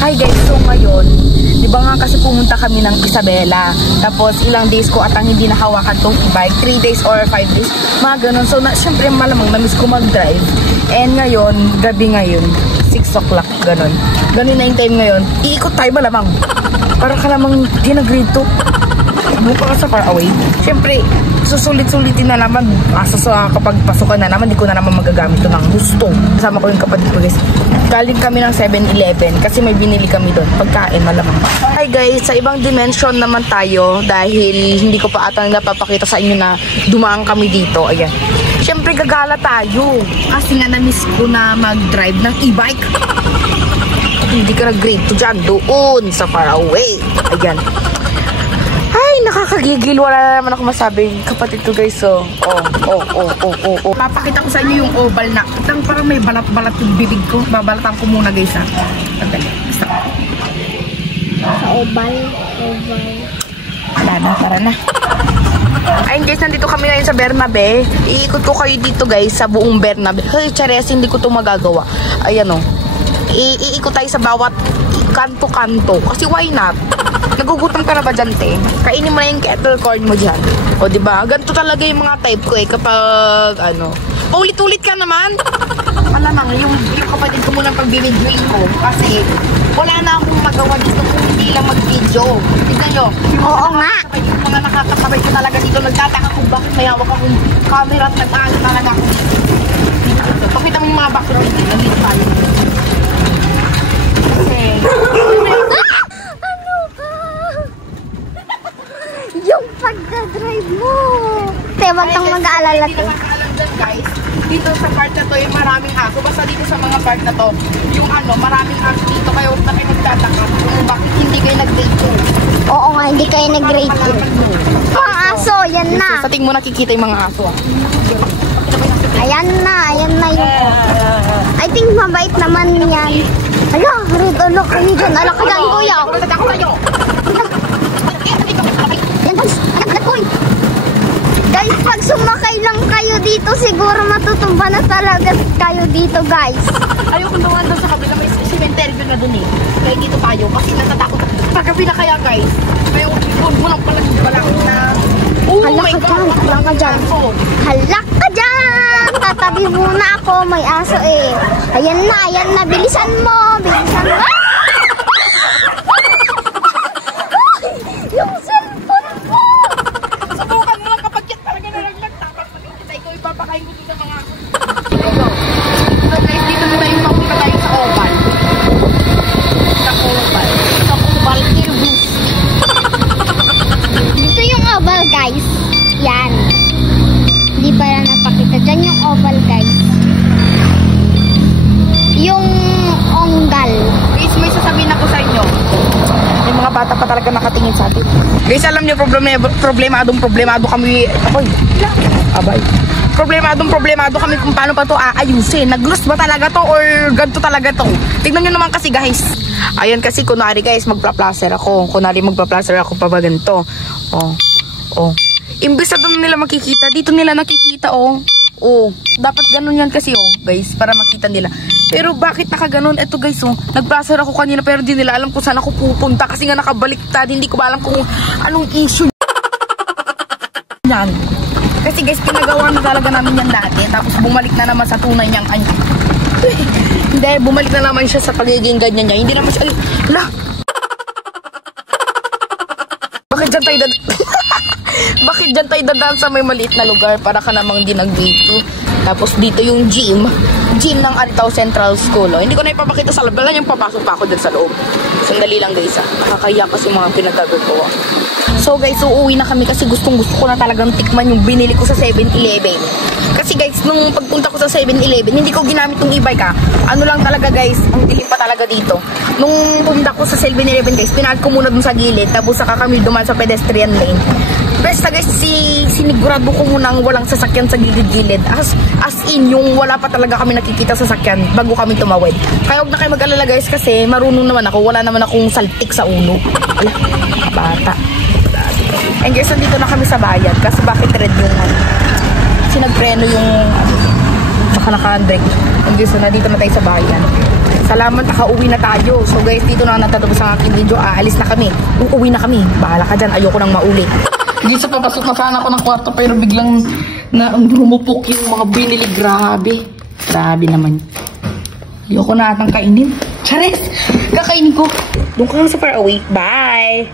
Hi guys, so ngayon, di ba nga kasi pumunta kami ng Isabela. Tapos ilang days ko atang hindi nakawakan tong e-bike. 3 days or 5 days. Mga ganun. So syempre malamang na-miss ko mag-drive. And ngayon, gabi ngayon, 6 o'clock, ganun. Ganun na yung time ngayon. Iikot tayo malamang. Para ka namang di na-grade to. Buka ka sa far away. Siyempre, susulit-sulitin na naman. Kapag pasukan na naman, di ko na naman magagamit ito ng gusto. Kasama ko yung kapatid ko guys. Galing kami ng 7-Eleven kasi may binili kami doon. Pagkain, malamang. Hi guys, sa ibang dimension naman tayo dahil hindi ko pa atang napapakita sa inyo na dumaan kami dito. Ayan. Siyempre, gagala tayo. Kasi nga na-miss ko na mag-drive ng e-bike. Hindi ka nag-grade to dyan. Doon sa far away. Ayan. Ay, nakakagigil. Wala na naman ako masabi. Kapatid ko guys, oh. Oh. Papakita ko sa inyo yung oval na. Parang may balat-balat yung bibig ko. Babalatan ko muna guys, ha. Pagdali. Sa oval. Wala na, tara na. Ayun guys, nandito kami ngayon sa Bernabe. Iikot ko kayo dito guys, sa buong Bernabe. Hey, chares, hindi ko ito magagawa. Ayan oh. Iikot tayo sa bawat kanto-kanto. Kasi why not? Nagugutom ka na ba dyan, te? Kainin mo na yung kettle corn mo dyan. O, diba? Ganito talaga yung mga type ko eh. Kapag, paulit-ulit ka naman. Malamang, yung kapatid ko muna pag-videoing ko. Kasi, wala na akong magawa dito kung hindi lang mag-video. Tignan nyo. Oo nga. Yung mga nakakakabay ko talaga dito. Nagtataka kung bakit may hawak akong camera at nag-ano talaga ako. Pakita mo yung mga background dito. Nandito tayo. Kasi, yung pagdadrive mo. Tewag kang mag-aalala to. Guys, dito sa part na to yung maraming aso. Basta dito sa mga part na to, yung maraming aso dito. Kaya huwag na kayo nagtataka kung bakit hindi kayo nag-grade 2. Oo nga, hindi kayo nag-grade 2. Mga aso, yan na. Sa tingin mo nakikita yung mga aso. Ayan na yung I think mabait naman yan. Ala, rude alok kayo dyan. Alok ka dyan, kuya. Yan guys, anak ko. Guys, pag sumakay lang kayo dito, siguro matutumba na talaga kayo dito, guys. Ayoko naman doon sa kabila, may cemetery na doon eh. Kaya dito tayo, kasi natatakot. Paggabi na kaya, guys. Kaya huwag mo lang pala na... Oh my God! Halak ka dyan. Halak ka dyan! Tatabi muna ako, may aso eh. Ayan na. Bilisan mo. Yung cellphone mo! Subukan mo lang kapag yan talaga nalaglag. Tapos magkita ikaw ipapakain ko sa mga aso. So guys, dito na tayo papunta tayo sa oval. Sa oval Kirby. Dito yung oval, guys. Yan. Hindi pa lang napakita. Dyan yung oval, guys. Yung onggal. Guys, may sasabihin ako sa inyo. May mga bata pa talaga nakatingin sa atin. Guys, alam niyo, problemado kami. Abay. Problemado kami kung paano pa to aayusin. Nag-loose ba talaga to or ganito talaga to? Tignan nyo naman kasi guys. Ayan kasi kunwari guys, magpa-plaster ako. Kunwari magpa-plaster ako pa ba ganito. Oh. Imbes na doon nila makikita, dito nila nakikita oh. Dapat ganun yan kasi guys, para makita nila. Pero bakit nakaganon? Eto guys nag-plaster ako kanina pero di nila alam kung saan ako pupunta kasi nga nakabaliktad. Hindi ko alam kung anong issue yan. Kasi guys, pinagawa na talaga namin yan dati. Tapos bumalik na naman sa tunay niyang Hindi, bumalik na naman siya sa pagiging ganyan niya. Hindi naman siya, Bakit dyan tayo dadaan sa may maliit na lugar para ka namang dinagdito. Tapos dito yung gym ng Aritaw Central School. Hindi ko na ipapakita sa loob. Wala yung papasok pa ako dyan sa loob. Sandali lang guys Nakakaya kasi mga pinagagawa. So guys, uuwi na kami kasi gusto ko na talagang tikman yung binili ko sa 7-Eleven. Kasi guys, nung pagpunta ko sa 7-Eleven, hindi ko ginamit yung e-bike Ano lang talaga guys, ang dilim pa talaga dito. Nung pumunta ko sa 7-Eleven guys, pinahal ko muna dun sa gilid. Tapos saka kami duman sa pedestrian lane. Basta guys, sinigurado ko munang walang sasakyan sa gilid-gilid. As in, yung wala pa talaga kami nakikita sa sasakyan bago kami tumawid. Kaya huwag na kayo mag-alala guys kasi marunong naman ako. Wala naman akong saltik sa ulo. Wala, bata. And guys, nandito na kami sa bayan. Kasi bakit red yung sinagpreno yung saka naka-Andrek. And guys, nandito na tayo sa bayan. Salamat, nakauwi na tayo. So guys, dito na natatapos ang aking video. Aalis na kami. Uuwi na kami. Bahala ka dyan. Ayoko nang mauli. Dito sa papasok na sana ako ng kwarto pero biglang na humupok yung mga binili. Grabe. Grabe naman. Ayoko na atang kainin. Chares! Kakainin ko. Doon ka lang sa far away. Bye!